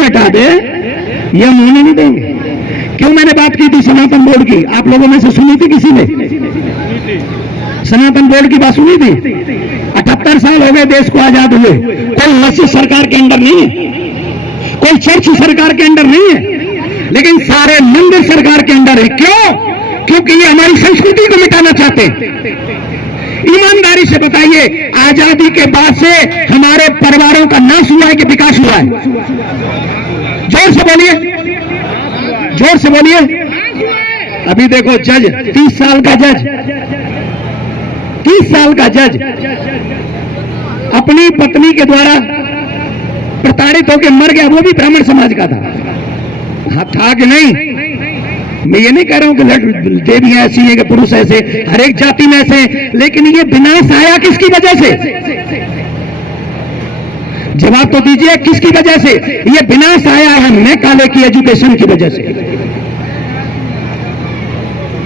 हटा दे, ये हम होने नहीं देंगे। क्यों मैंने बात की थी सनातन बोर्ड की? आप लोगों में से सुनी थी किसी ने? सनातन बोर्ड की बात सुनी थी? 78 साल हो गए देश को आजाद हुए, कोई मस्जिद सरकार के अंदर नहीं है, कोई चर्च सरकार के अंदर नहीं है, लेकिन सारे मंदिर सरकार के अंदर है। क्यों? क्योंकि ये हमारी संस्कृति को मिटाना चाहते हैं। ईमानदारी से बताइए, आजादी के बाद से हमारे परिवारों का नाश हुआ है कि विकास हुआ है? जोर से बोलिए, जोर से बोलिए। अभी देखो जज, 30 साल का जज, 30 साल का जज अपनी पत्नी के द्वारा प्रताड़ित होकर मर गया, वो भी ब्राह्मण समाज का था। हाँ, था कि नहीं? मैं ये नहीं कह रहा हूं कि देवियां ऐसी हैं कि पुरुष ऐसे, हर एक जाति में ऐसे, लेकिन ये विनाश आया किसकी वजह से? जवाब तो दीजिए, किसकी वजह से ये विनाश आया है? मैकाले की एजुकेशन की वजह से।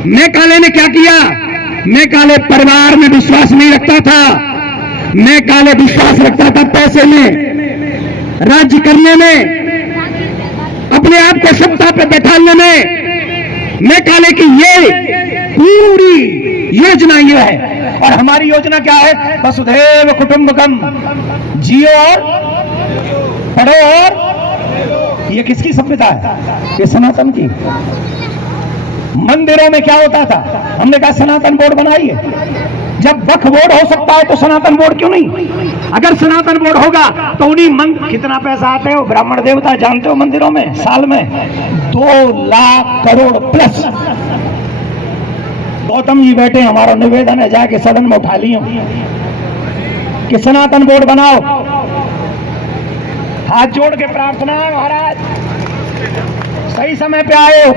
मैकाले ने क्या किया? मैकाले परिवार में विश्वास नहीं रखता था, मैकाले विश्वास रखता था पैसे में, राज्य करने में, अपने आप को सत्ता पे बैठाने में। मैकाले की ये पूरी योजना ये है, और हमारी योजना क्या है? वसुधैव कुटुंबकम, जियो और पढ़ो और। ये किसकी सभ्यता है? ये सनातन की। मंदिरों में क्या होता था? हमने कहा सनातन बोर्ड बनाइए। जब वक्फ बोर्ड हो सकता है तो सनातन बोर्ड क्यों नहीं? अगर सनातन बोर्ड होगा तो उन्हीं कितना पैसा आते हो ब्राह्मण देवता जानते हो मंदिरों में? साल में 2 लाख करोड़ प्लस। गौतम जी बैठे, हमारा निवेदन है जाके सदन में उठा लियो कि सनातन बोर्ड बनाओ। हाथ जोड़ के प्रार्थना है महाराज, सही समय पे आए हो।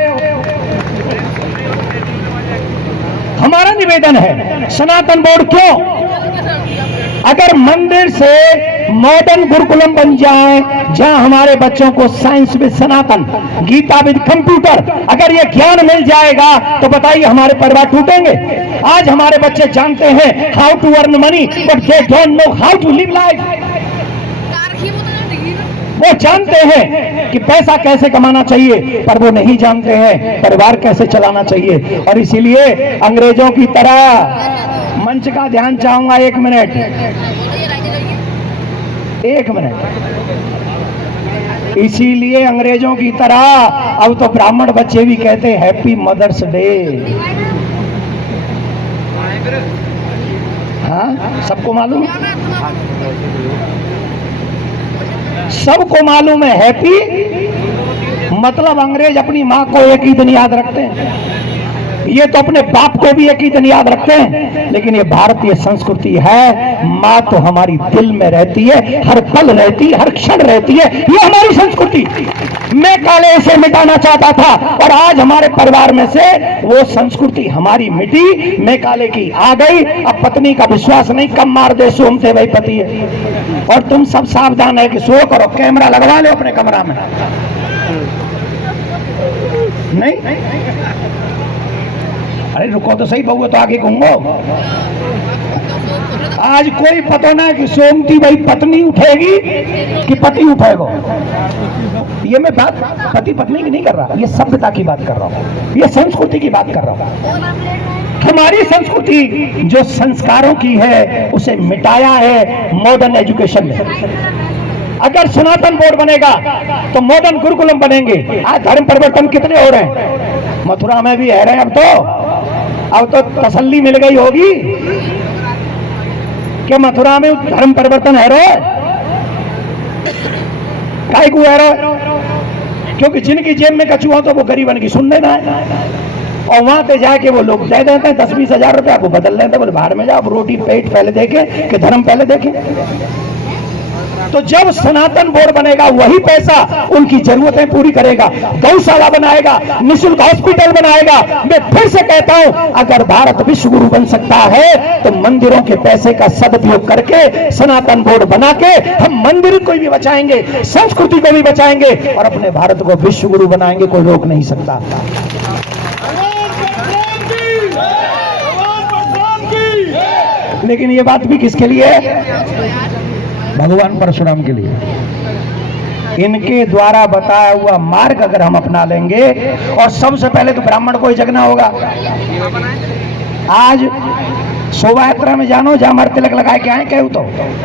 हमारा निवेदन है सनातन बोर्ड क्यों? अगर मंदिर से मॉडर्न गुरुकुलम बन जाए, जहां हमारे बच्चों को science with Sanatan, Gita with computer, अगर ये ज्ञान मिल जाएगा तो बताइए हमारे परिवार टूटेंगे? आज हमारे बच्चे जानते हैं how to earn money, but they don't know how to live life. वो जानते हैं कि पैसा कैसे कमाना चाहिए, पर वो नहीं जानते हैं परिवार कैसे चलाना चाहिए। और इसीलिए अंग्रेजों की तरह, मंच का ध्यान चाहूंगा, 1 मिनट, 1 मिनट। इसीलिए अंग्रेजों की तरह अब तो ब्राह्मण बच्चे भी कहते हैं हैप्पी मदर्स डे। हाँ, सबको मालूम है, सबको मालूम है हैप्पी मतलब अंग्रेज अपनी माँ को एक ही दिन याद रखते हैं, ये तो अपने बाप को भी एक ही दिन याद रखते हैं। लेकिन ये भारतीय संस्कृति है, माँ तो हमारी दिल में रहती है, हर पल रहती है, हर क्षण रहती है, ये हमारी संस्कृति। मैकाले इसे मिटाना चाहता था और आज हमारे परिवार में से वो संस्कृति हमारी मिटी, मैकाले की आ गई। अब पत्नी का विश्वास नहीं, कम मार दे सोमते भाई पति है। और तुम सब सावधान है कि सो करो, कैमरा लगवा लो अपने कमरा में। नहीं, अरे रुको तो सही, बहू तो आगे घूमो। आज कोई पता ना कि सोमती भाई पत्नी उठेगी कि पति उठेगा। ये मैं बात पति पत्नी की नहीं कर रहा, ये सभ्यता की बात कर रहा हूँ, ये संस्कृति की बात कर रहा हूँ। हमारी संस्कृति जो संस्कारों की है उसे मिटाया है मॉडर्न एजुकेशन में। अगर सनातन बोर्ड बनेगा तो मॉडर्न गुरुकुलम बनेंगे। आज धर्म परिवर्तन कितने हो रहे हैं, मथुरा में भी है रहे हैं। अब तो तसल्ली मिल गई होगी कि मथुरा में धर्म परिवर्तन है रो, काहे को है रो? क्योंकि जिनकी जेब में कछुआ तो वो गरीबन की सुन लेना है, और वहां पे जाके वो लोग दे देते हैं 10-20 हजार रुपया, आपको बदल लेते हैं, बोले बाहर में जाओ, रोटी पेट पहले देखे कि धर्म पहले देखे। तो जब सनातन बोर्ड बनेगा वही पैसा उनकी जरूरतें पूरी करेगा, गौशाला बनाएगा, निःशुल्क हॉस्पिटल बनाएगा। मैं फिर से कहता हूं, अगर भारत विश्व गुरु बन सकता है तो मंदिरों के पैसे का सदुपयोग करके सनातन बोर्ड बना के हम मंदिर को भी बचाएंगे, संस्कृति को भी बचाएंगे और अपने भारत को विश्व गुरु बनाएंगे, कोई रोक नहीं सकता। लेकिन ये बात भी किसके लिए है? भगवान परशुराम के लिए। इनके द्वारा बताया हुआ मार्ग अगर हम अपना लेंगे, और सबसे पहले तो ब्राह्मण को ही जगना होगा। आज शोभा यात्रा में जानो, जहाँ हमारे तिलक लगाए के आए कहू तो